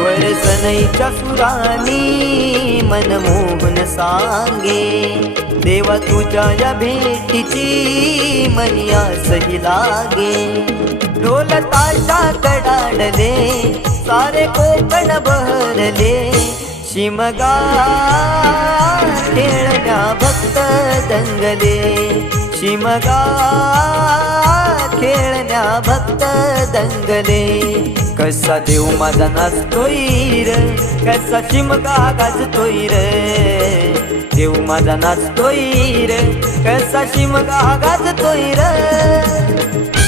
स्वर सनईच्या सुरानी मनमोहन सांगे, देवा तुझ्या या भेटीची मनी आसही लागे। ढोल ताशा कडाडले सारे कोकण बहरले, शिमगा खेळण्या भक्त दंगले, शिमगा खेळण्या भक्त दंगले। कसा देव माझा नाचतोय र, कसा शिमगा गाजतोय र, देव माझा नाचतोय र, कसा शिमगा गाजतोय र।